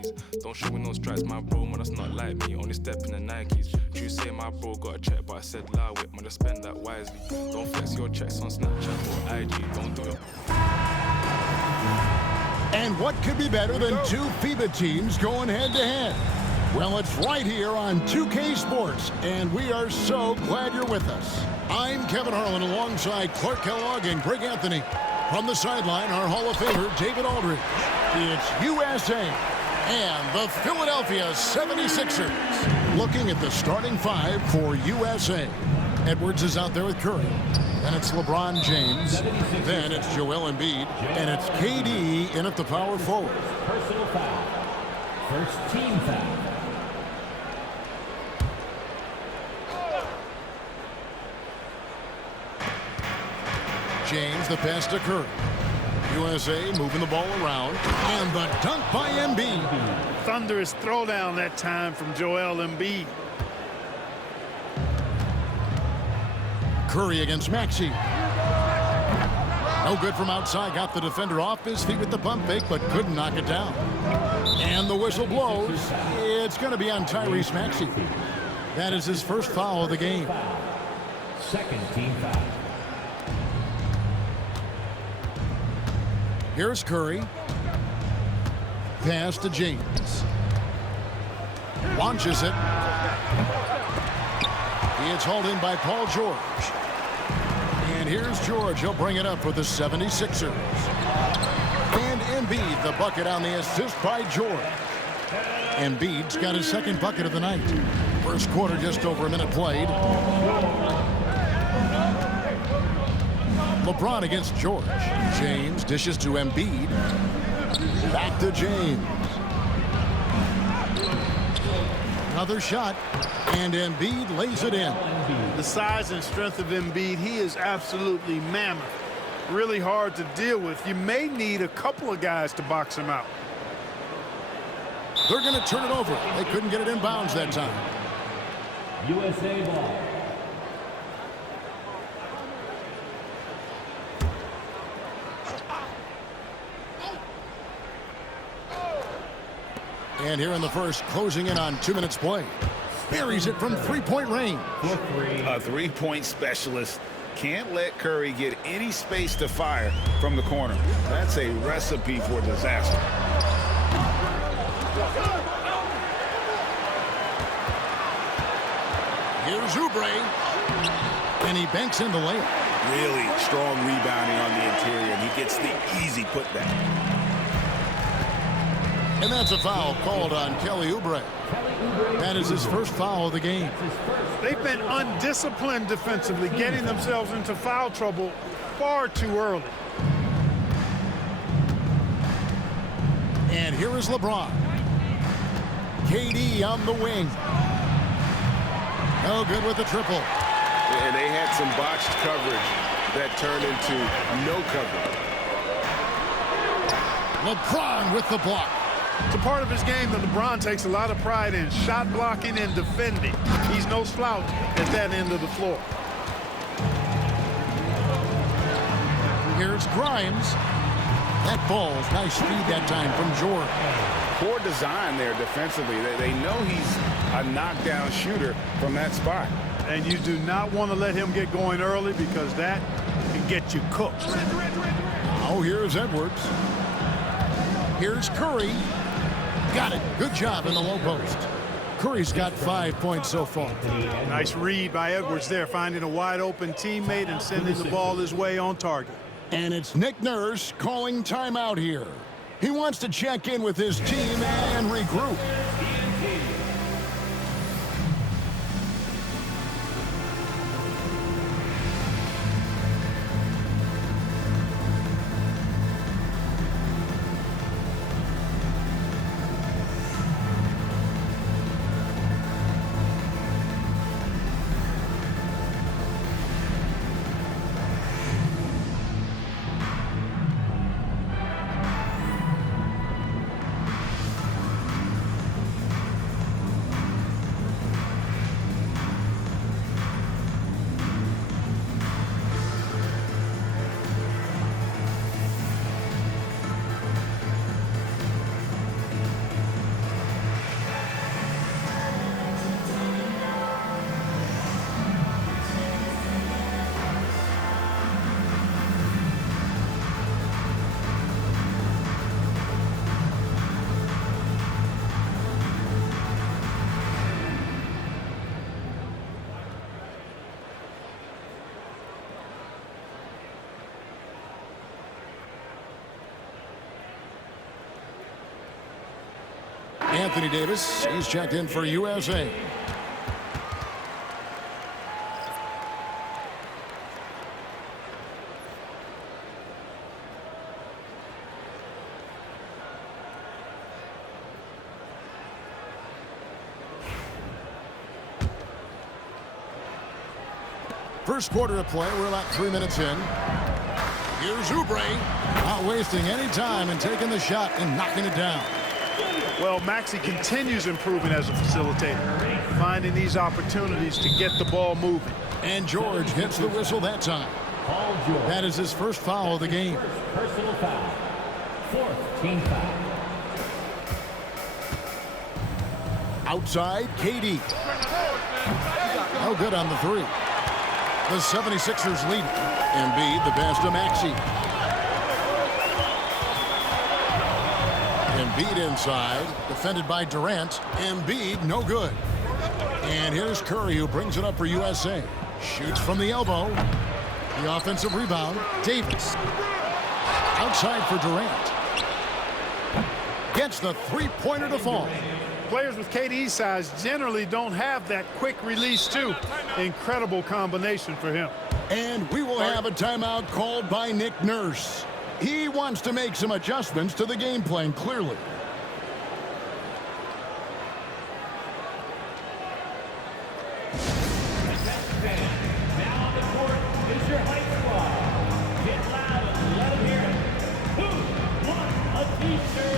Nikes. Don't show me no stripes, my bro, man, that's not like me. Only step in the Nikes. You say my bro got a check, but I said lie with, man, just spend that wisely. Don't flex your checks on Snapchat or IG, don't do it. And what could be better than two FIBA teams going head-to-head? Well, it's right here on 2K Sports, and we are so glad you're with us. I'm Kevin Harlan alongside Clark Kellogg and Greg Anthony. From the sideline, our Hall of Famer, David Aldridge. It's USA and the Philadelphia 76ers. Looking at the starting five for USA. Edwards is out there with Curry. Then it's LeBron James. Then it's Joel Embiid. And it's KD in at the power forward. Personal foul. First team foul. James, the pass to Curry. USA moving the ball around. And the dunk by Embiid. Thunderous throwdown that time from Joel Embiid. Curry against Maxey. No good from outside. Got the defender off his feet with the pump fake, but couldn't knock it down. And the whistle blows. It's going to be on Tyrese Maxey. That is his first foul of the game. Second team foul. Here's Curry. Pass to James. Launches it. It's hauled in by Paul George. And here's George. He'll bring it up for the 76ers. And Embiid, the bucket on the assist by George. Embiid's got his second bucket of the night. First quarter, just over a minute played. LeBron against George. James dishes to Embiid. Back to James. Another shot. And Embiid lays it in. The size and strength of Embiid, he is absolutely mammoth. Really hard to deal with. You may need a couple of guys to box him out. They're going to turn it over. They couldn't get it in bounds that time. USA ball. And here in the first, closing in on 2 minutes play. Buries it from three-point range. A three-point specialist can't let Curry get any space to fire from the corner. That's a recipe for disaster. Here's Oubre. And he banks in the layup. Really strong rebounding on the interior, and he gets the easy putback. And that's a foul called on Kelly Oubre. That is his first foul of the game. They've been undisciplined defensively, getting themselves into foul trouble far too early. And here is LeBron. KD on the wing. No good with the triple. And they had some botched coverage that turned into no coverage. LeBron with the block. It's a part of his game that LeBron takes a lot of pride in, shot blocking and defending. He's no slouch at that end of the floor. Here's Grimes. That ball's nice speed that time from George. Poor design there defensively. They know he's a knockdown shooter from that spot. And you do not want to let him get going early because that can get you cooked. Oh, here's Edwards. Here's Curry. Got it. Good job in the low post. Curry's got 5 points so far. Nice read by Edwards there, finding a wide open teammate and sending the ball his way on target. And it's Nick Nurse calling timeout here. He wants to check in with his team and regroup. Anthony Davis, he's checked in for USA. First quarter of play, we're about 3 minutes in. Here's Oubre, not wasting any time and taking the shot and knocking it down. Well, Maxey continues improving as a facilitator, finding these opportunities to get the ball moving. And George gets the whistle that time. Paul George. That is his first foul of the game. First personal foul. Fourth team foul. Outside, KD. Oh, good on the three. The 76ers lead. Embiid, the pass to Maxey. Embiid inside, defended by Durant. Embiid, no good. And here's Curry, who brings it up for USA. Shoots from the elbow. The offensive rebound, Davis. Outside for Durant. Gets the three-pointer to fall. Players with KD's size generally don't have that quick release, too. Incredible combination for him. And we will have a timeout called by Nick Nurse. He wants to make some adjustments to the game plan, clearly. Now on the court is your high squad. Get loud and let them hear it. Who wants a t-shirt?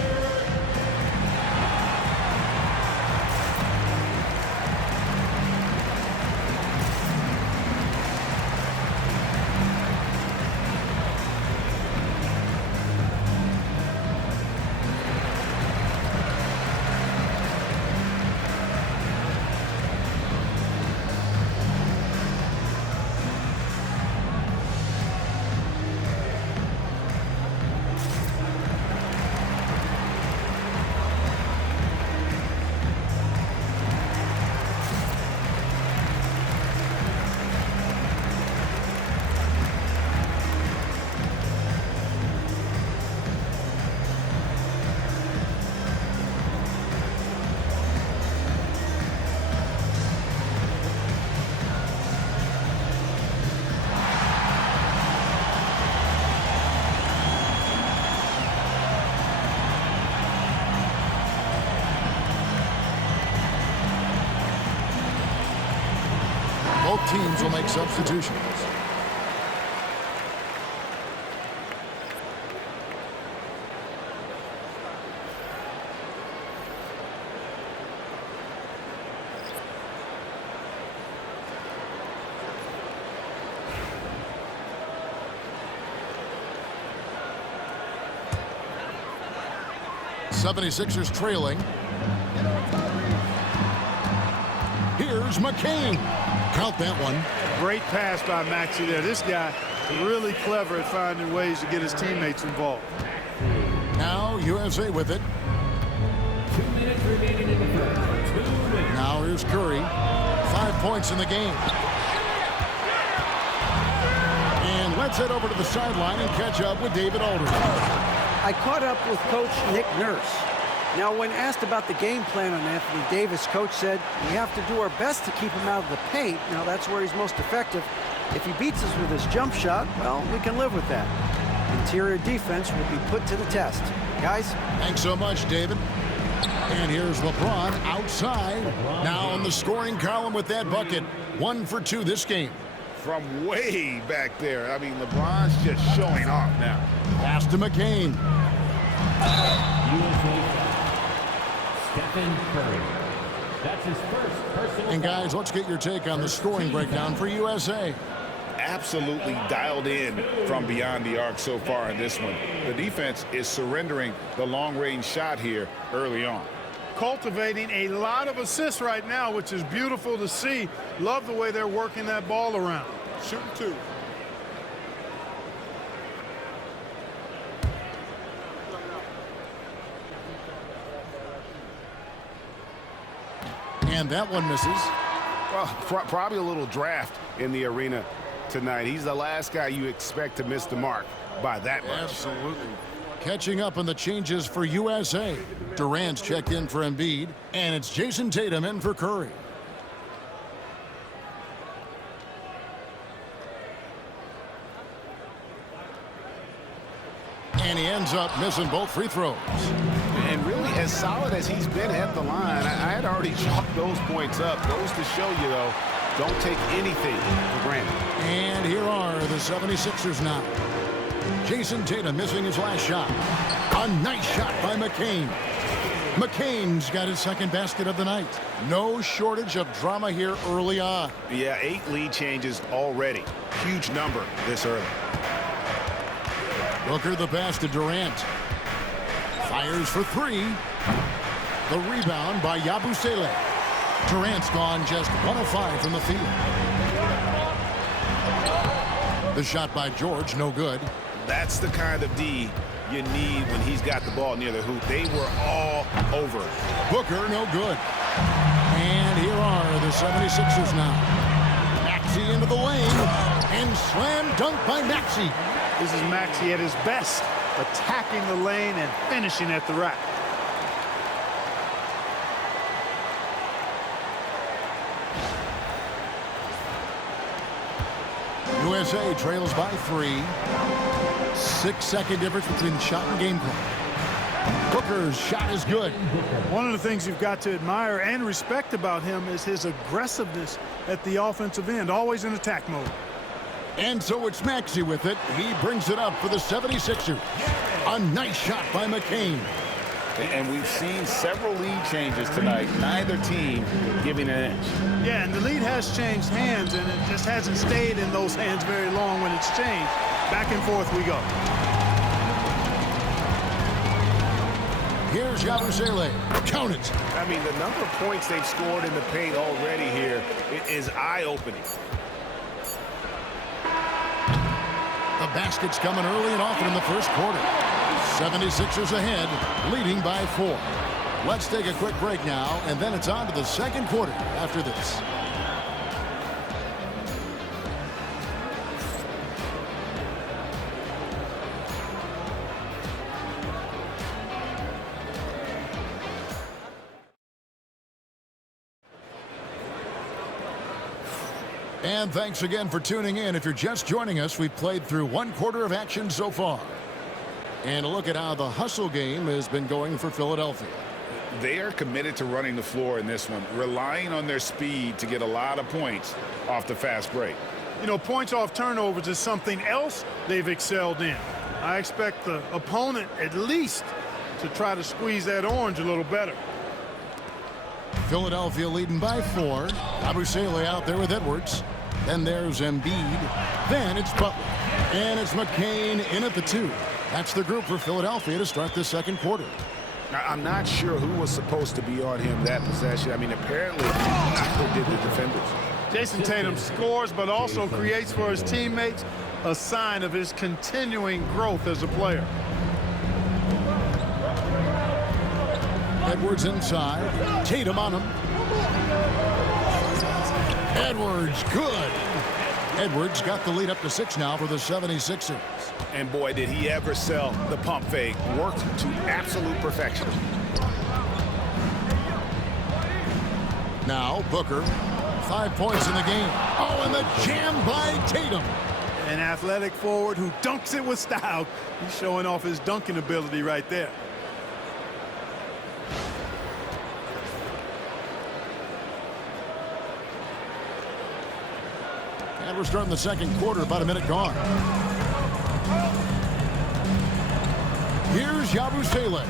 Both teams will make substitutions. '76ers trailing. Here's McCain. Count that one. Great pass by Maxey there. This guy really clever at finding ways to get his teammates involved. Now USA with it. 2 minutes remaining in the first. 2 minutes. Now here's Curry. 5 points in the game. And let's head over to the sideline and catch up with David Aldridge. I caught up with Coach Nick Nurse. Now, when asked about the game plan on Anthony Davis, Coach said, we have to do our best to keep him out of the paint. Now, that's where he's most effective. If he beats us with his jump shot, well, we can live with that. Interior defense will be put to the test. Guys? Thanks so much, David. And here's LeBron outside. Now in the scoring column with that bucket. 1 for 2 this game. From way back there. I mean, LeBron's just showing off now. Pass to McCain. USA Stephen Curry. That's his first personal. And guys, let's get your take on the scoring breakdown for USA. Absolutely dialed in from beyond the arc so far in this one. The defense is surrendering the long-range shot here early on. Cultivating a lot of assists right now, which is beautiful to see. Love the way they're working that ball around. Shooting 2. And that one misses. Well, probably a little draft in the arena tonight. He's the last guy you expect to miss the mark by that much. Absolutely. Catching up on the changes for USA. Durant's checked in for Embiid, and it's Jason Tatum in for Curry. And he ends up missing both free throws. And really, as solid as he's been at the line, I had already chalked those points up. Goes to show you, though, don't take anything for granted. And here are the 76ers now. Jason Tatum missing his last shot. A nice shot by McCain. McCain's got his second basket of the night. No shortage of drama here early on. Yeah, 8 lead changes already. Huge number this early. Booker the pass to Durant. Fires for 3. The rebound by Yabusele. Durant's gone just 1 of 5 from the field. The shot by George, no good. That's the kind of D you need when he's got the ball near the hoop. They were all over it. Booker, no good. And here are the 76ers now. Maxey into the lane. And slam dunk by Maxey. This is Maxey at his best, attacking the lane and finishing at the rack. USA trails by 3. 6-second difference between the shot and game clock. Booker's shot is good. One of the things you've got to admire and respect about him is his aggressiveness at the offensive end, always in attack mode. And so it's Maxey with it. He brings it up for the 76ers. A nice shot by McCain. And we've seen several lead changes tonight. Neither team giving an inch. Yeah, and the lead has changed hands, and it just hasn't stayed in those hands very long when it's changed. Back and forth we go. Here's Yabusele. Count it. I mean, the number of points they've scored in the paint already here is eye-opening. The basket's coming early and often in the first quarter. 76ers ahead, leading by 4. Let's take a quick break now, and then it's on to the second quarter after this. And thanks again for tuning in. If you're just joining us, we've played through 1 quarter of action so far. And a look at how the hustle game has been going for Philadelphia. They are committed to running the floor in this one, relying on their speed to get a lot of points off the fast break. You know, points off turnovers is something else they've excelled in. I expect the opponent at least to try to squeeze that orange a little better. Philadelphia leading by 4. Yabusele out there with Edwards. Then there's Embiid. Then it's Butler. And it's McCain in at the 2. That's the group for Philadelphia to start the second quarter. I'm not sure who was supposed to be on him that possession. I mean, apparently, neither did the defenders. Jason Tatum scores, but also creates for his teammates a sign of his continuing growth as a player. Edwards inside. Tatum on him. Edwards, good. Edwards got the lead up to 6 now for the 76ers. And boy, did he ever sell the pump fake. Worked to absolute perfection. Now Booker, 5 points in the game. Oh, and the jam by Tatum. An athletic forward who dunks it with style. He's showing off his dunking ability right there. And we're starting the second quarter, about a minute gone. Here's Yabusele.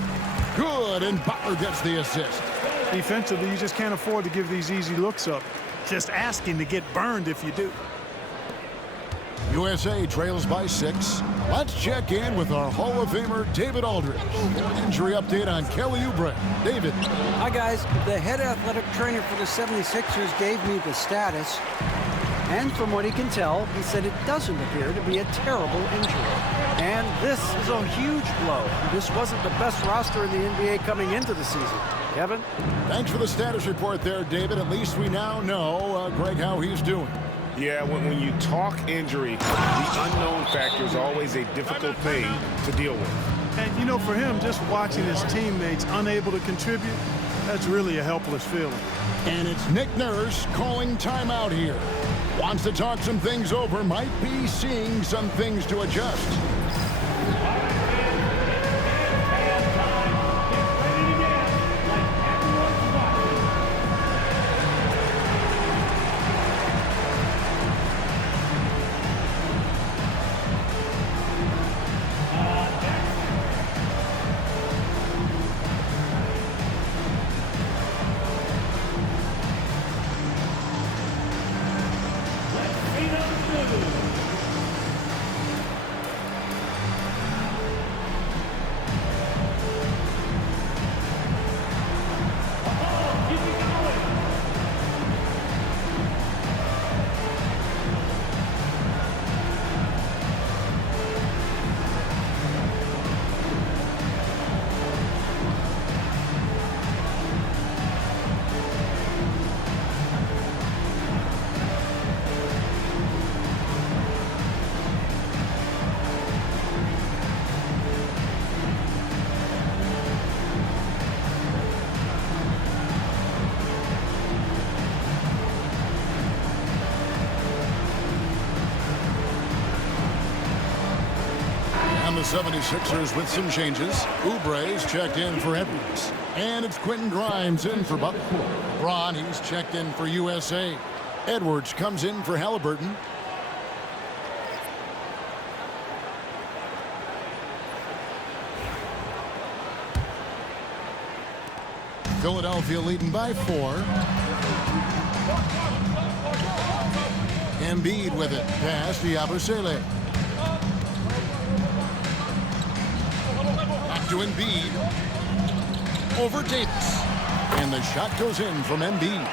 Good, and Butler gets the assist. Defensively, you just can't afford to give these easy looks up. Just asking to get burned if you do. USA trails by 6. Let's check in with our Hall of Famer, David Aldridge. Injury update on Kelly Oubre. David. Hi, guys. The head athletic trainer for the 76ers gave me the status. And from what he can tell, he said it doesn't appear to be a terrible injury. And this is a huge blow. This wasn't the best roster in the NBA coming into the season. Kevin? Thanks for the status report there, David. At least we now know, Greg, how he's doing. Yeah, when you talk injury, the unknown factor is always a difficult thing to deal with. And, you know, for him, just watching his teammates unable to contribute, that's really a helpless feeling. And it's Nick Nurse calling timeout here. Wants to talk some things over, might be seeing some things to adjust. The 76ers with some changes. Oubre's checked in for Edwards. And it's Quentin Grimes in for Butler. Braun, he's checked in for USA. Edwards comes in for Halliburton. Philadelphia leading by 4. Embiid with it. Pass to Yabusele. To Embiid. Over Davis. And the shot goes in from Embiid.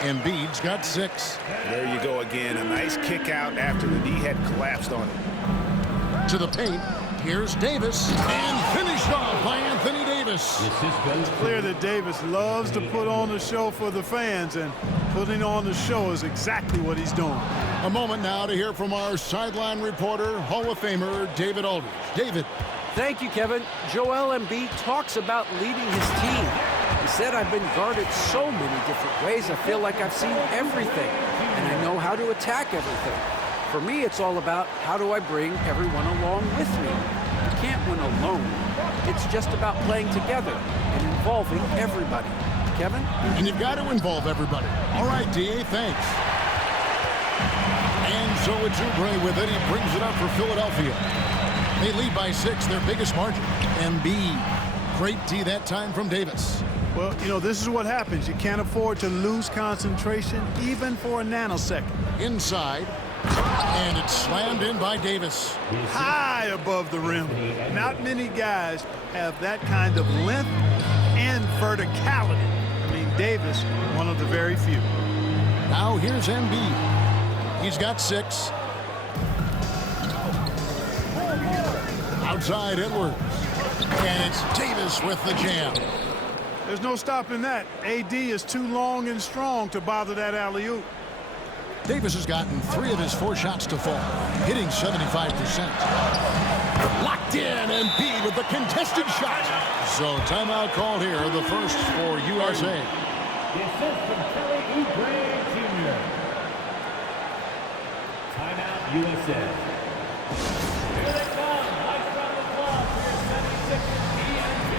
Embiid's got 6. There you go again. A nice kick out after the knee had collapsed on him. To the paint. Here's Davis. And finished off by Anthony Davis. It's clear that Davis loves to put on the show for the fans, and putting on the show is exactly what he's doing. A moment now to hear from our sideline reporter, Hall of Famer David Aldridge. David. Thank you, Kevin. Joel Embiid talks about leading his team. He said, I've been guarded so many different ways. I feel like I've seen everything, and I know how to attack everything. For me, it's all about how do I bring everyone along with me. You can't win alone. It's just about playing together and involving everybody. Kevin? And you've got to involve everybody. All right, D.A., thanks. And so it's Oubre with it. He brings it up for Philadelphia. They lead by 6, their biggest margin. Embiid. Great D that time from Davis. Well, you know, this is what happens. You can't afford to lose concentration even for a nanosecond. Inside. And it's slammed in by Davis. High above the rim. Not many guys have that kind of length and verticality. I mean, Davis, one of the very few. Now here's Embiid. He's got 6. Outside Edwards. And it's Davis with the jam. There's no stopping that. AD is too long and strong to bother that alley-oop. Davis has gotten 3 of his 4 shots to fall, hitting 75%. Locked in, Embiid with the contested shot. So timeout called here, the first for USA. The assist from Kelly Oubre Jr. Timeout USA. Here they come. Nice round of applause for your 76ers PNP.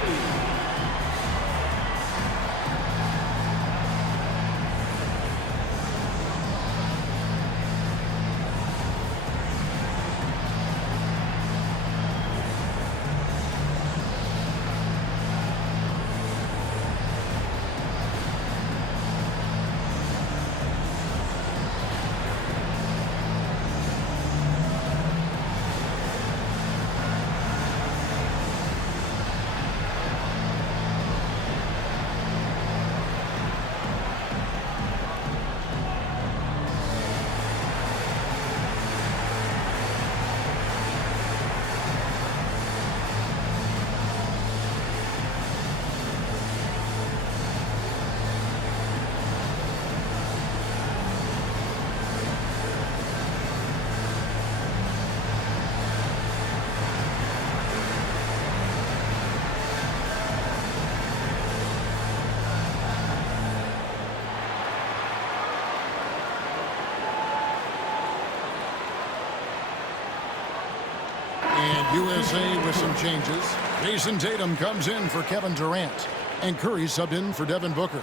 USA with some changes. Jason Tatum comes in for Kevin Durant, and Curry subbed in for Devin Booker.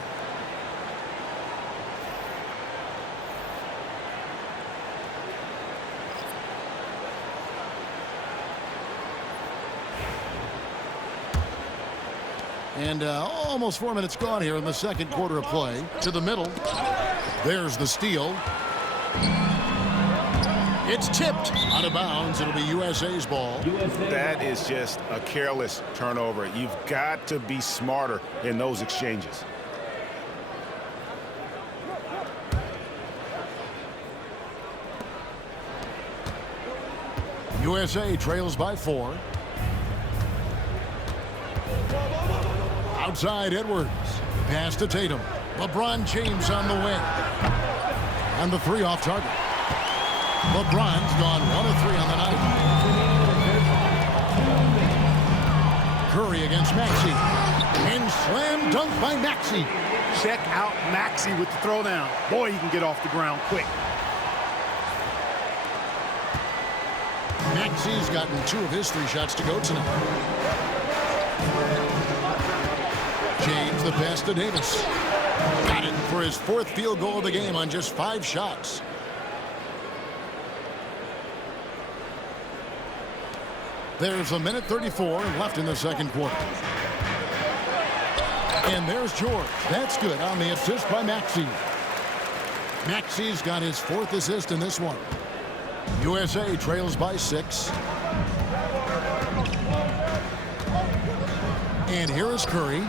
And almost 4 minutes gone here in the second quarter of play. To the middle. There's the steal. It's tipped out of bounds. It'll be USA's ball. That is just a careless turnover. You've got to be smarter in those exchanges. USA trails by 4. Outside Edwards. Pass to Tatum. LeBron James on the wing. And the 3 off target. LeBron's gone 1 of 3 on the night. Curry against Maxey. And slam dunk by Maxey. Check out Maxey with the throwdown. Boy, he can get off the ground quick. Maxey's gotten 2 of his 3 shots to go tonight. James, the pass to Davis. Got it for his 4th field goal of the game on just 5 shots. There's 1:34 left in the second quarter. And there's George. That's good on the assist by Maxey. Maxey's got his 4th assist in this one. USA trails by 6. And here is Curry.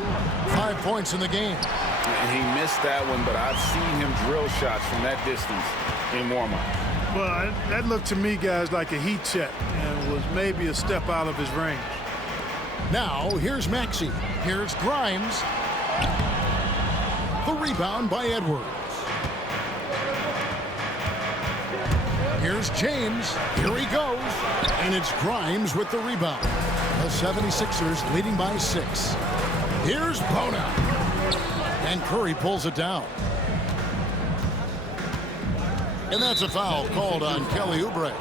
5 points in the game. And he missed that one, but I've seen him drill shots from that distance in warm-up. Well, that looked to me, guys, like a heat check and was maybe a step out of his range. Now, here's Maxey. Here's Grimes. The rebound by Edwards. Here's James. Here he goes. And it's Grimes with the rebound. The 76ers leading by 6. Here's Bona. And Curry pulls it down. And that's a foul called on Kelly Oubre.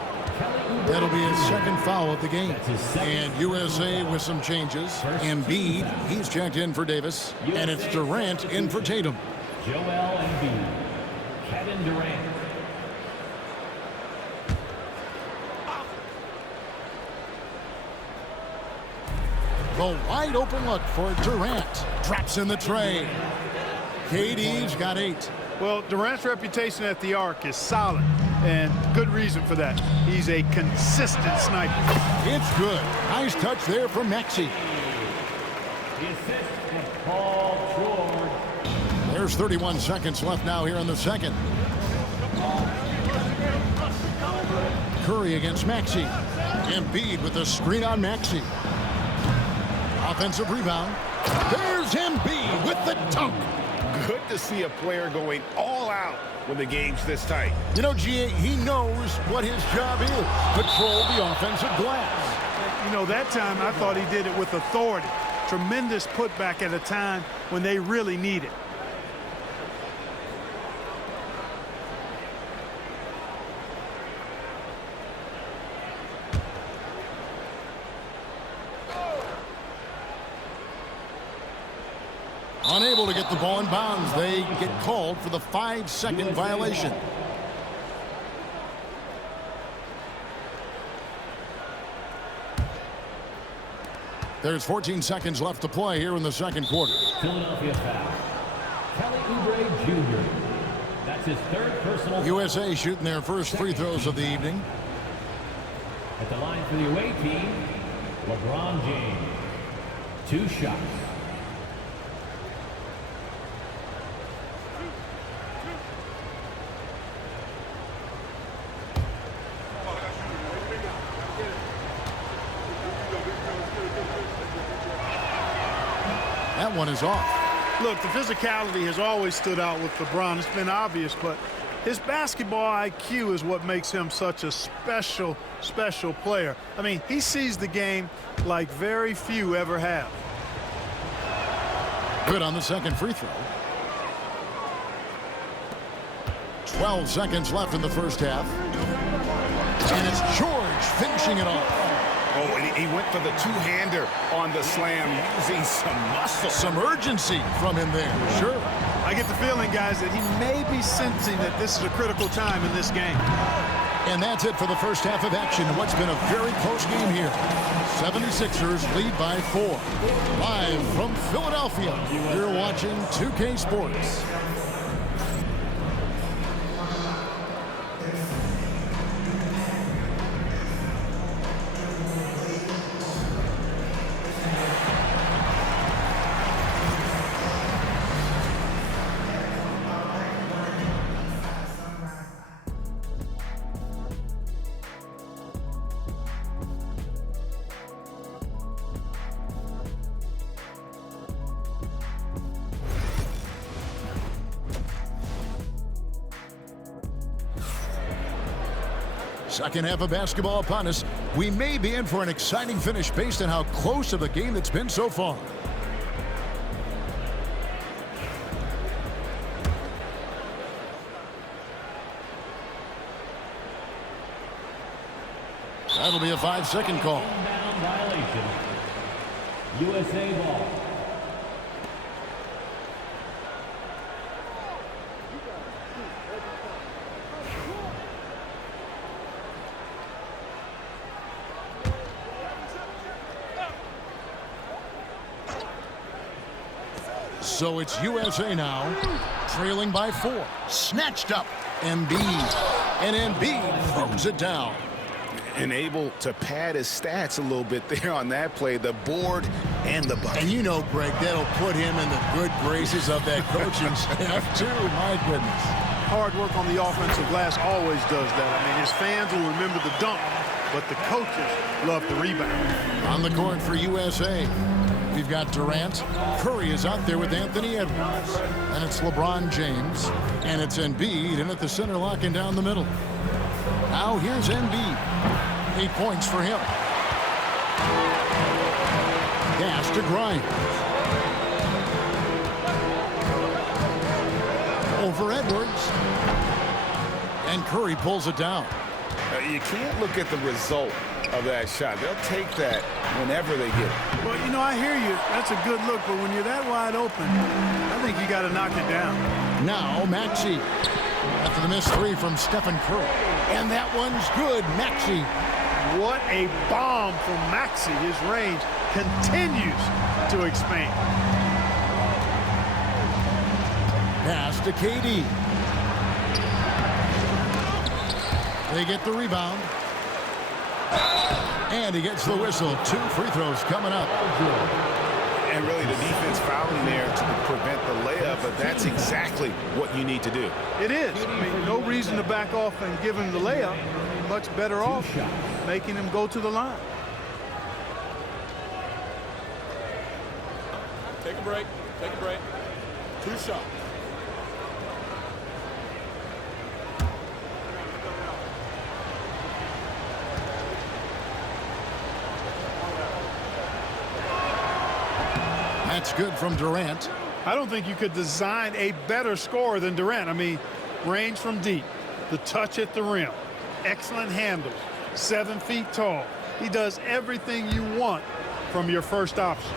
That'll be his 2nd foul of the game. And USA with some changes. Embiid, he's checked in for Davis. And it's Durant in for Tatum. Joel Embiid. Kevin Durant. The wide open look for Durant. Drops in the tray. KD's got 8. Well, Durant's reputation at the arc is solid, and good reason for that. He's a consistent sniper. It's good. Nice touch there from Maxey. The assist is Paul George. There's 31 seconds left now here in the second. Curry against Maxey. Embiid with the screen on Maxey. Offensive rebound. There's Embiid with the dunk. Good to see a player going all out when the game's this tight. You know, G.A., he knows what his job is. Control the offensive glass. You know, that time I thought he did it with authority. Tremendous putback at a time when they really need it. Unable to get the ball in bounds. They get called for the 5-second violation. There's 14 seconds left to play here in the second quarter. Philadelphia foul. Kelly Oubre Jr. That's his 3rd personal. USA shooting their first free throws of the evening. At the line for the away team, LeBron James. 2 shots. That one is off. Look, the physicality has always stood out with LeBron. It's been obvious, but his basketball IQ is what makes him such a special player. I mean, he sees the game like very few ever have. Good on the second free throw. 12 seconds left in the first half. And it's George finishing it off. Oh, and he went for the two-hander on the slam, using some muscle. Some urgency from him there, sure. I get the feeling, guys, that he may be sensing that this is a critical time in this game. And that's it for the first half of action in what's been a very close game here. 76ers lead by 4. Live from Philadelphia, you're watching 2K Sports. Second half of basketball upon us. We may be in for an exciting finish based on how close of a game that's been so far. That'll be a 5-second call. Inbound violation. USA ball. So it's USA now, trailing by 4. Snatched up, Embiid. And Embiid throws it down. And able to pad his stats a little bit there on that play, the board and the bucket. And you know, Greg, that'll put him in the good graces of that coaching staff, too. My goodness. Hard work on the offensive glass always does that. I mean, his fans will remember the dunk, but the coaches love the rebound. On the court for USA, we've got Durant. Curry is out there with Anthony Edwards. And it's LeBron James. And it's Embiid in at the center, locking down the middle. Now here's Embiid. 8 points for him. Pass to Grimes. Over Edwards. And Curry pulls it down. You can't look at the result of that shot. They'll take that whenever they get it. Well, you know, I hear you. That's a good look, but when you're that wide open, I think you got to knock it down. Now Maxey. After the missed 3 from Stephen Curry. And that one's good. Maxey. What a bomb from Maxey. His range continues to expand. Pass to KD. They get the rebound. And he gets the whistle. 2 free throws coming up. And really the defense fouling there to prevent the layup, but that's exactly what you need to do. It is. I mean, no reason to back off and give him the layup. Much better off making him go to the line. Take a break. Take a break. 2 shots. That's good from Durant. I don't think you could design a better scorer than Durant. I mean, range from deep, the touch at the rim, excellent handles, 7 feet tall. He does everything you want from your first option.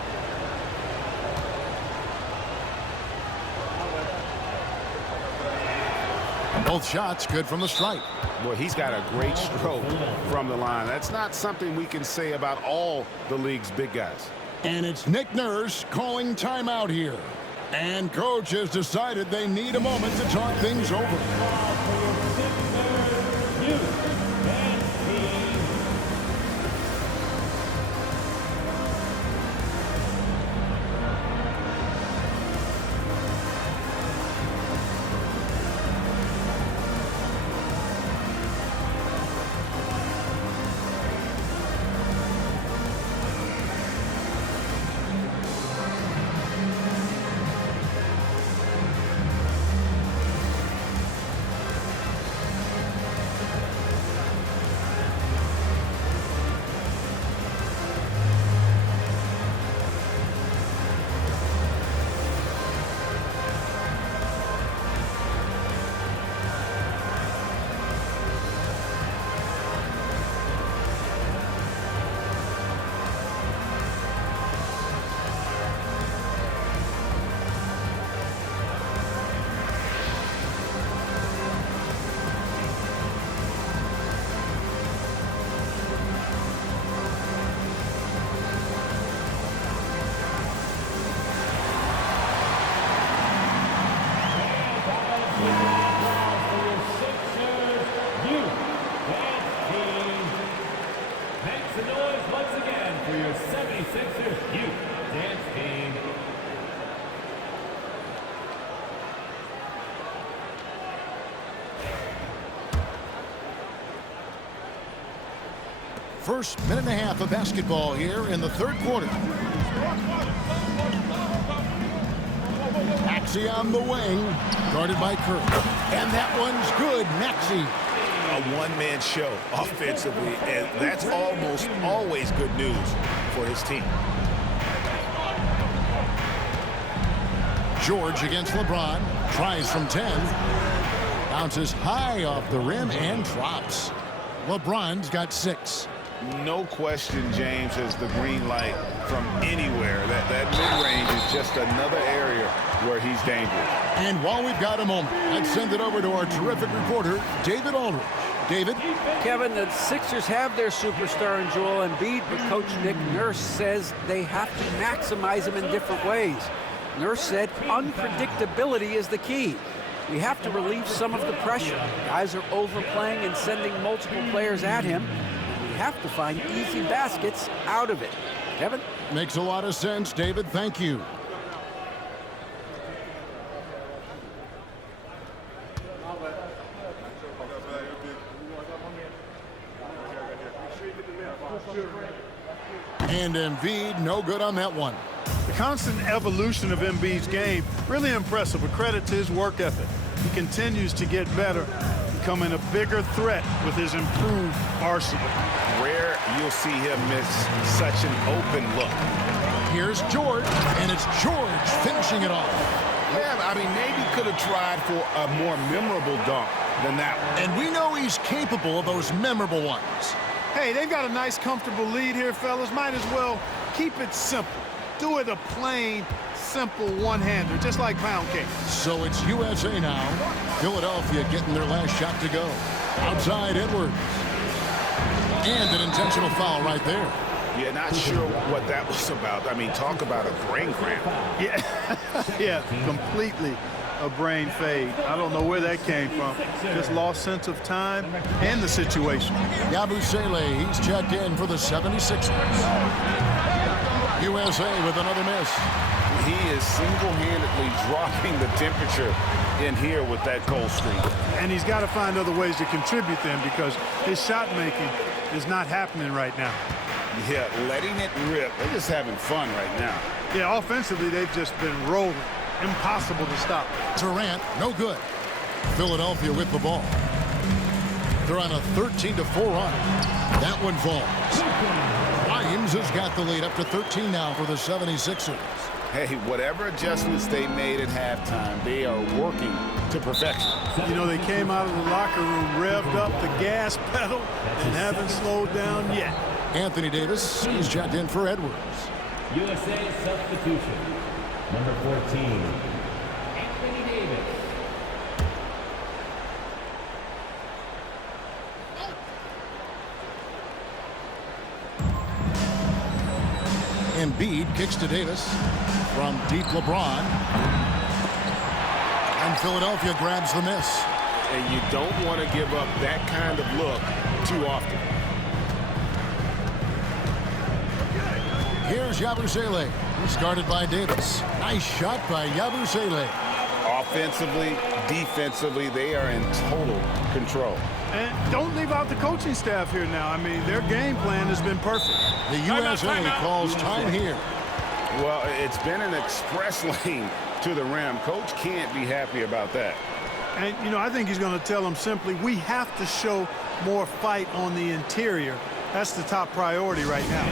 Both shots good from the stripe. Boy, he's got a great stroke from the line. That's not something we can say about all the league's big guys. And it's Nick Nurse calling timeout here. And coach has decided they need a moment to talk things over. first minute and a half of basketball here in the third quarter. Maxey on the wing, guarded by Curry. And that one's good. Maxey. A one-man show offensively, and that's almost always good news for his team. George against LeBron. Tries from 10. Bounces high off the rim and drops. LeBron's got 6. No question, James has the green light from anywhere. That mid-range is just another area where he's dangerous. And while we've got a moment, let's send it over to our terrific reporter, David Aldridge. David? Kevin, the Sixers have their superstar in Joel Embiid, but Coach Nick Nurse says they have to maximize him in different ways. Nurse said unpredictability is the key. We have to relieve some of the pressure. Guys are overplaying and sending multiple players at him. We have to find easy baskets out of it. Kevin? Makes a lot of sense, David. Thank you. And Embiid, no good on that one. The constant evolution of Embiid's game, really impressive. A credit to his work ethic. He continues to get better, becoming a bigger threat with his improved arsenal. Rare you'll see him miss such an open look. Here's George, and it's George finishing it off. Yeah, I mean, maybe could have tried for a more memorable dunk than that one. And we know he's capable of those memorable ones. Hey, they've got a nice, comfortable lead here, fellas. Might as well keep it simple. Do it a plain, simple one-hander, just like pound cake. So it's USA now. Philadelphia getting their last shot to go. Outside Edwards. And an intentional foul right there. Yeah, not sure what that was about. I mean, talk about a brain cramp. Yeah, yeah, completely a brain fade. I don't know where that came from. Just lost sense of time and the situation. Yabusele, he's checked in for the 76ers. USA with another miss. He is single-handedly dropping the temperature in here with that cold streak. And he's got to find other ways to contribute then, because his shot making is not happening right now. Yeah, letting it rip. They're just having fun right now. Yeah, offensively, they've just been rolling. Impossible to stop. Durant, no good. Philadelphia with the ball. They're on a 13-4 run. That one falls. Grimes has got the lead up to 13 now for the 76ers. Hey, whatever adjustments they made at halftime, they are working to perfection. You know, they came out of the locker room, revved up the gas pedal, and haven't slowed down yet. Anthony Davis, he's checked in for Edwards. USA substitution. Number 14, Anthony Davis. Embiid kicks to Davis from deep LeBron. And Philadelphia grabs the miss. And you don't want to give up that kind of look too often. Here's Yabusele. He's guarded by Davis. Nice shot by Yabusele. Offensively, defensively, they are in total control. And don't leave out the coaching staff here now. I mean, their game plan has been perfect. The USA calls time here. Well, it's been an express lane to the rim. Coach can't be happy about that. And, you know, I think he's going to tell them simply, we have to show more fight on the interior. That's the top priority right now.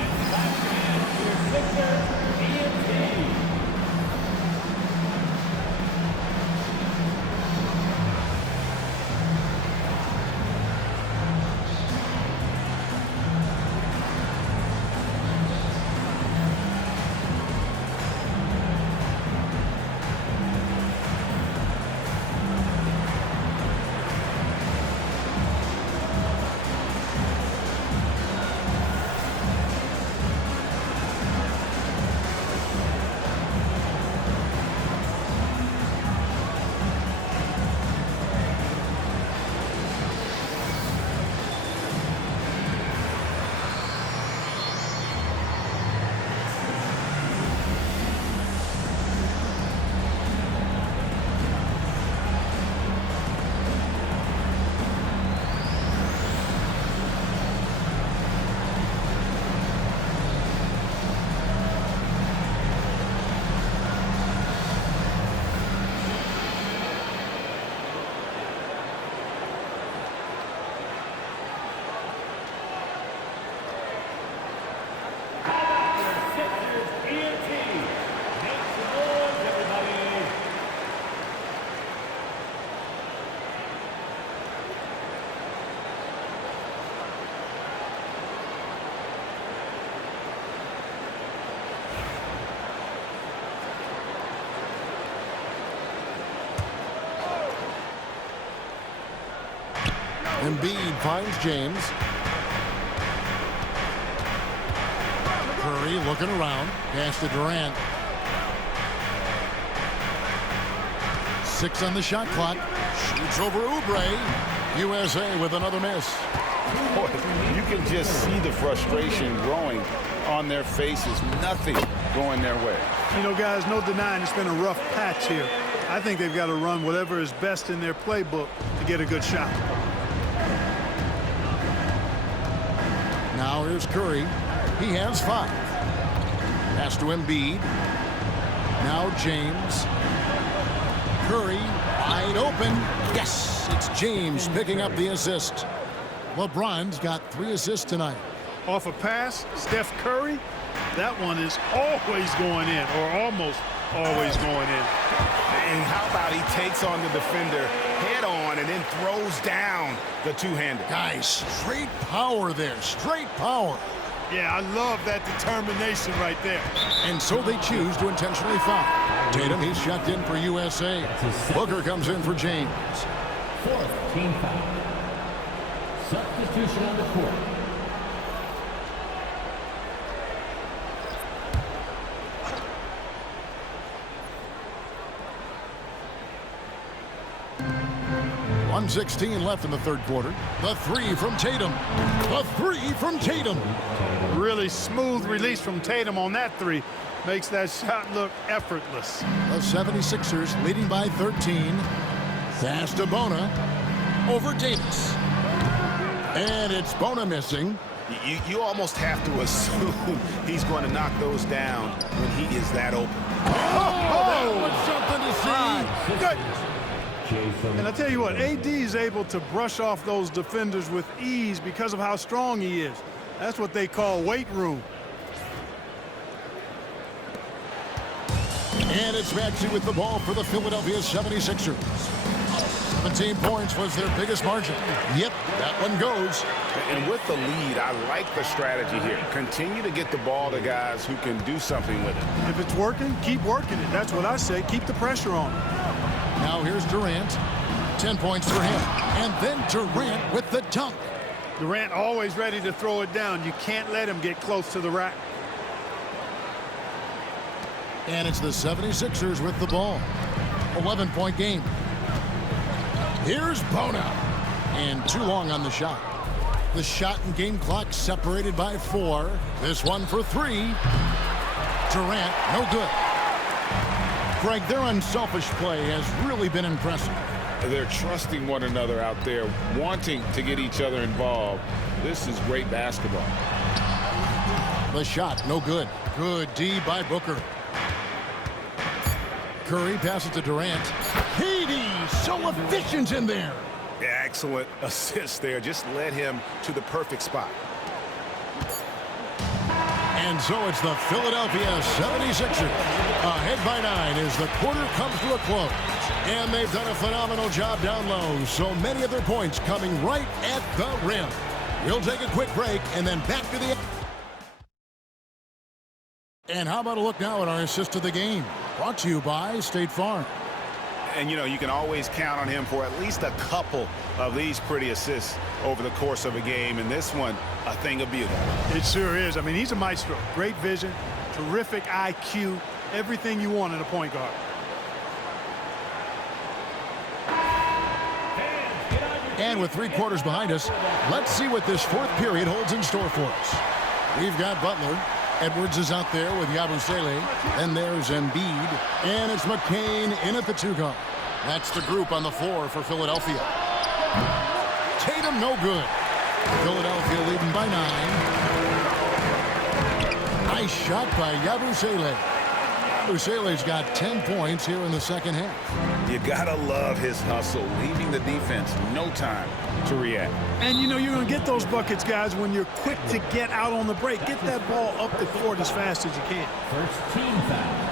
Embiid finds James. Curry looking around. Pass to Durant. 6 on the shot clock. Shoots over Oubre. USA with another miss. Boy, you can just see the frustration growing on their faces. Nothing going their way. You know, guys, no denying it's been a rough patch here. I think they've got to run whatever is best in their playbook to get a good shot. Now here's Curry. He has 5. Pass to Embiid. Now James. Curry wide open. Yes, it's James picking up the assist. LeBron's got 3 assists tonight. Off a pass, Steph Curry, that one is always going in, or almost always going in. And how about he takes on the defender head on and then throws down the two-hander. Guys, straight power there, straight power. Yeah, I love that determination right there. And so they choose to intentionally foul. Tatum, he's checked in for USA. Booker comes in for James. 4th team foul. Substitution on the court. .116 left in the third quarter. The 3 from Tatum. The 3 from Tatum. Really smooth release from Tatum on that 3. Makes that shot look effortless. The 76ers leading by 13. Pass to Bona. Over Davis. And it's Bona missing. You almost have to assume he's going to knock those down when he is that open. That was something to see. Good. And I tell you what, AD is able to brush off those defenders with ease because of how strong he is. That's what they call weight room. And it's Maxey with the ball for the Philadelphia 76ers. 17 points was their biggest margin. Yep, that one goes. And with the lead, I like the strategy here. Continue to get the ball to guys who can do something with it. If it's working, keep working it. That's what I say. Keep the pressure on. Now here's Durant. 10 points for him. And then Durant with the dunk. Durant always ready to throw it down. You can't let him get close to the rack. And it's the 76ers with the ball. 11-point game. Here's Bona. And too long on the shot. The shot and game clock separated by 4. This one for 3. Durant, no good. Greg, their unselfish play has really been impressive. They're trusting one another out there, wanting to get each other involved. This is great basketball. The shot, no good. Good D by Booker. Curry passes to Durant. KD, so efficient in there. Excellent assist there. Just led him to the perfect spot. And so it's the Philadelphia 76ers ahead by 9 as the quarter comes to a close. And they've done a phenomenal job down low. So many of their points coming right at the rim. We'll take a quick break and then back to the... And how about a look now at our assist of the game? Brought to you by State Farm. And, you know, you can always count on him for at least a couple of these pretty assists over the course of a game. And this one, a thing of beauty. It sure is. I mean, he's a maestro. Great vision, terrific IQ, everything you want in a point guard. And with 3 quarters behind us, let's see what this 4th period holds in store for us. We've got Butler. Edwards is out there with Yabusele. Then there's Embiid. And it's McCain in at the 2 guard. That's the group on the floor for Philadelphia. Tatum no good. Philadelphia leading by 9. Nice shot by Yabusele. Yabusele's got 10 points here in the second half. You gotta love his hustle, leaving the defense no time to react. And you know you're going to get those buckets, guys, when you're quick to get out on the break. Get that ball up the court as fast as you can. First team foul.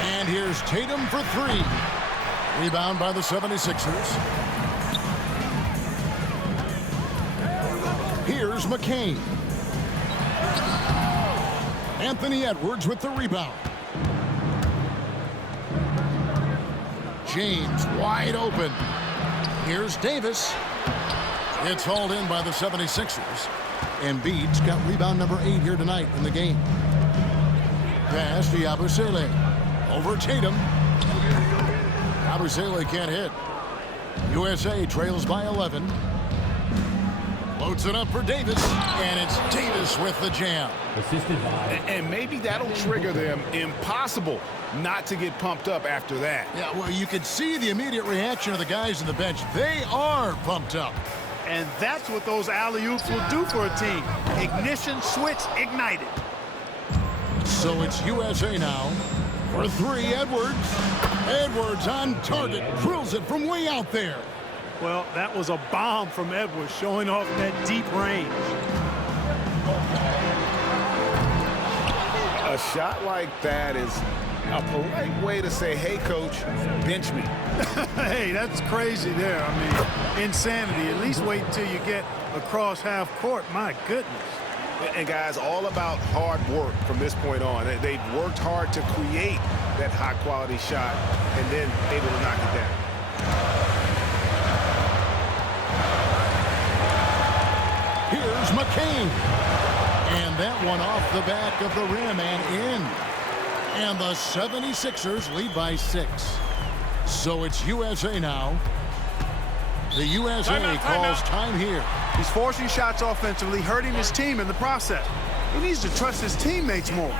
And here's Tatum for 3. Rebound by the 76ers. Here's McCain. Anthony Edwards with the rebound. James wide open. Here's Davis. It's hauled in by the 76ers. Embiid's got rebound number 8 here tonight in the game. Pass to Yabusele. Over Tatum. Yabusele can't hit. USA trails by 11. Loads it up for Davis, and it's Davis with the jam. And maybe that'll trigger them. Impossible not to get pumped up after that. Yeah, well, you can see the immediate reaction of the guys on the bench. They are pumped up. And that's what those alley-oops will do for a team. Ignition switch ignited. So it's USA now. For 3, Edwards. Edwards on target. Drills it from way out there. Well, that was a bomb from Edwards, showing off that deep range. A shot like that is a polite way to say, hey, coach, bench me. Hey, that's crazy there. I mean, insanity. At least wait until you get across half court. My goodness. And, guys, all about hard work from this point on. They've worked hard to create that high-quality shot and then able to knock it down. Here's McCain. And that one off the back of the rim and in. And the 76ers lead by 6. So it's USA now. The USA calls time here. He's forcing shots offensively, hurting his team in the process. He needs to trust his teammates more.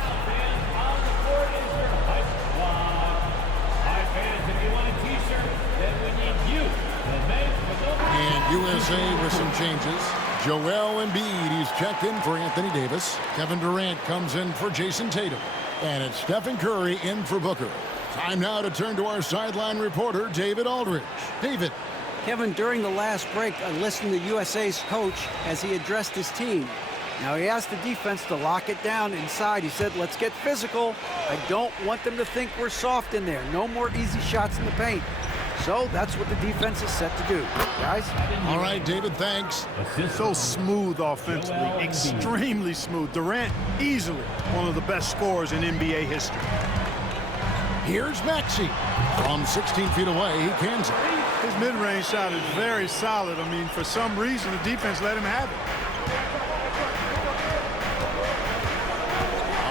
And USA with some changes. Joel Embiid, he's checked in for Anthony Davis. Kevin Durant comes in for Jason Tatum. And it's Stephen Curry in for Booker. Time now to turn to our sideline reporter, David Aldridge. David. Kevin, during the last break, I listened to USA's coach as he addressed his team. Now, he asked the defense to lock it down inside. He said, let's get physical. I don't want them to think we're soft in there. No more easy shots in the paint. So that's what the defense is set to do. Guys? All right, David, thanks. So smooth offensively, extremely smooth. Durant, easily one of the best scorers in NBA history. Here's Maxey. From 16 feet away, he cans it. His mid-range shot is very solid. I mean, for some reason, the defense let him have it.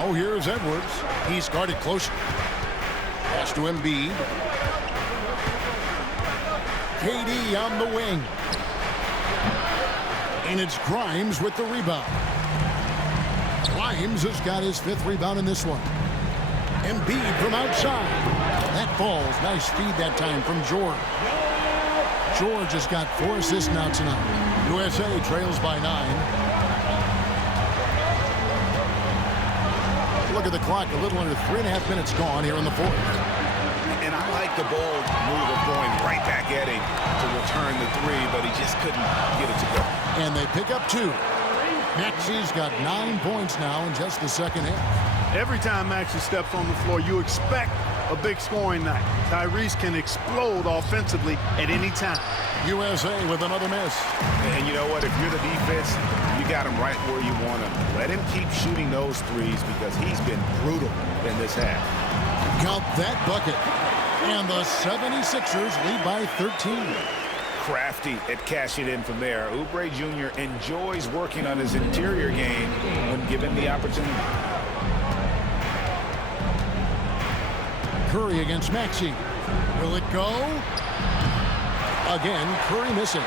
Oh, here's Edwards. He's guarded closer. Pass to Embiid. KD on the wing. And it's Grimes with the rebound. Grimes has got his 5th rebound in this one. Embiid from outside. That falls. Nice feed that time from George. George has got 4 assists now tonight. USA trails by 9. Look at the clock. A little under 3.5 minutes gone here in the 4th. And I like the bold move of going right back at him to return the 3, but he just couldn't get it to go. And they pick up 2. Maxey's got 9 points now in just the second half. Every time Maxey steps on the floor, you expect a big scoring night. Tyrese can explode offensively at any time. USA with another miss. And you know what? If you're the defense, you got him right where you want him. Let him keep shooting those threes because he's been brutal in this half. Count that bucket. And the 76ers lead by 13. Crafty at cashing in from there. Oubre Jr. enjoys working on his interior game when given the opportunity. Curry against Maxey. Will it go? Again, Curry missing.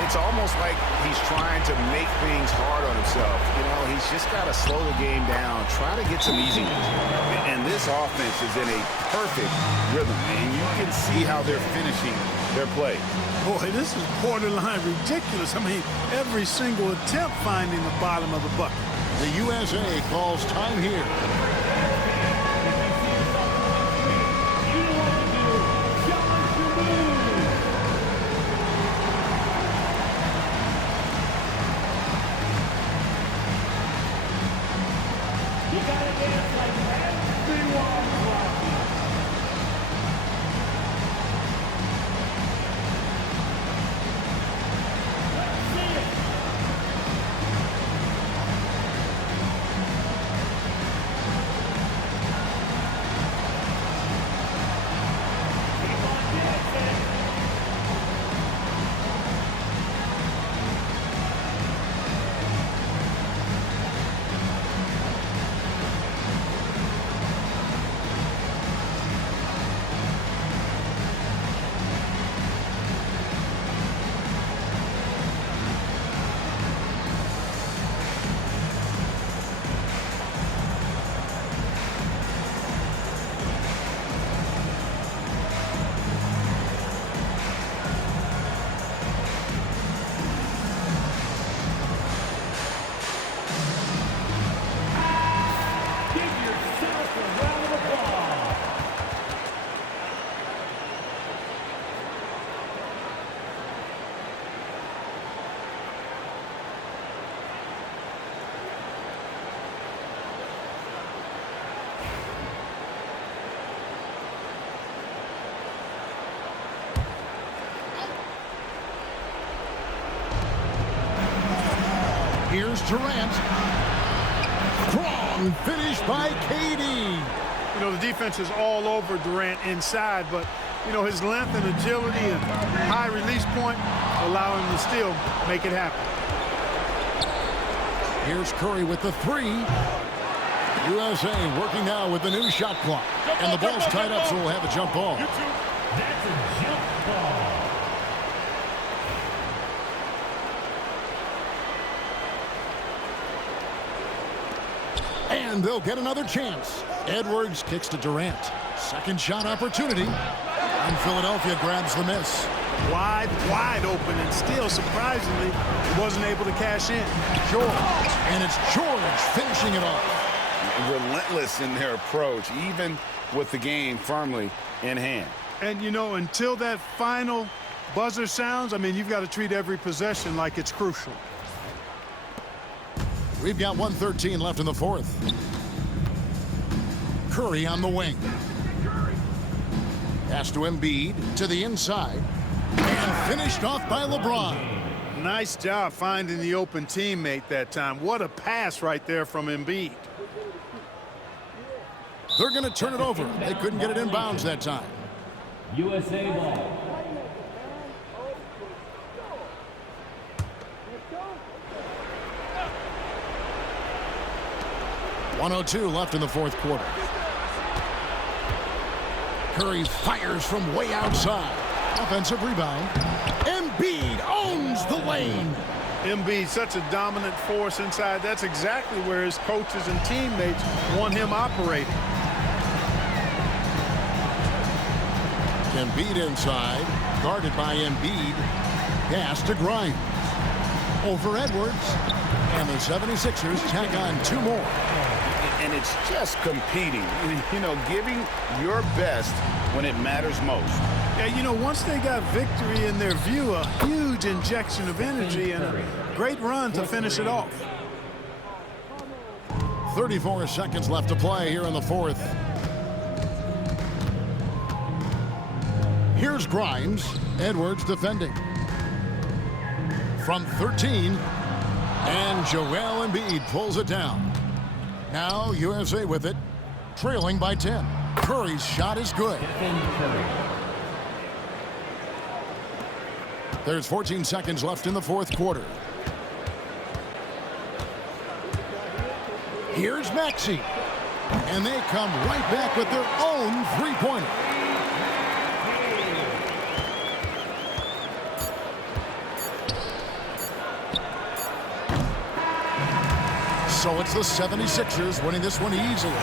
It's almost like he's trying to make things hard on himself. You know, he's just got to slow the game down, try to get some easy ones. And this offense is in a perfect rhythm. And you can see how they're finishing their play. Boy, this is borderline ridiculous. I mean, every single attempt finding the bottom of the bucket. The USA calls time here. Here's Durant. Strong finish by KD. You know, the defense is all over Durant inside, but, you know, his length and agility and high release point allow him to still make it happen. Here's Curry with the three. USA working now with the new shot clock. And the ball's tied up, so we'll have a jump ball. That's a jump ball. And they'll get another chance. Edwards kicks to Durant. Second shot opportunity. And Philadelphia grabs the miss. Wide open, and still, surprisingly, wasn't able to cash in. George. And it's George finishing it off. Relentless in their approach, even with the game firmly in hand. And, you know, until that final buzzer sounds, I mean, you've got to treat every possession like it's crucial. We've got 1:13 left in the fourth. Curry on the wing. Pass to Embiid to the inside. And finished off by LeBron. Nice job finding the open teammate that time. What a pass right there from Embiid. They're going to turn it over. They couldn't get it in bounds that time. USA ball. .102 left in the fourth quarter. Curry fires from way outside. Offensive rebound. Embiid owns the lane. Embiid, such a dominant force inside. That's exactly where his coaches and teammates want him operating. Embiid inside, guarded by Embiid. Pass to Grimes. Over Edwards. And the 76ers tack on two more. And it's just competing, you know, giving your best when it matters most. Yeah, you know, once they got victory in their view, a huge injection of energy and a great run to finish it off. 34 seconds left to play here in the fourth. Here's Grimes. Edwards defending. From 13. And Joel Embiid pulls it down. Now USA with it, trailing by 10. Curry's shot is good. There's 14 seconds left in the fourth quarter. Here's Maxey. And they come right back with their own three-pointer. So it's the 76ers winning this one easily.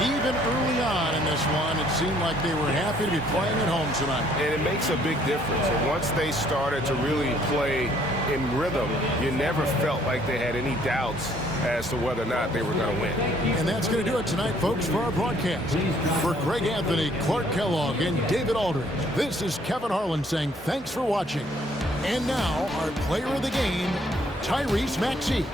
Even early on in this one, it seemed like they were happy to be playing at home tonight. And it makes a big difference. And once they started to really play in rhythm, you never felt like they had any doubts as to whether or not they were going to win. And that's going to do it tonight, folks, for our broadcast. For Greg Anthony, Clark Kellogg, and David Aldridge, this is Kevin Harlan saying thanks for watching. And now, our player of the game, Tyrese Maxey.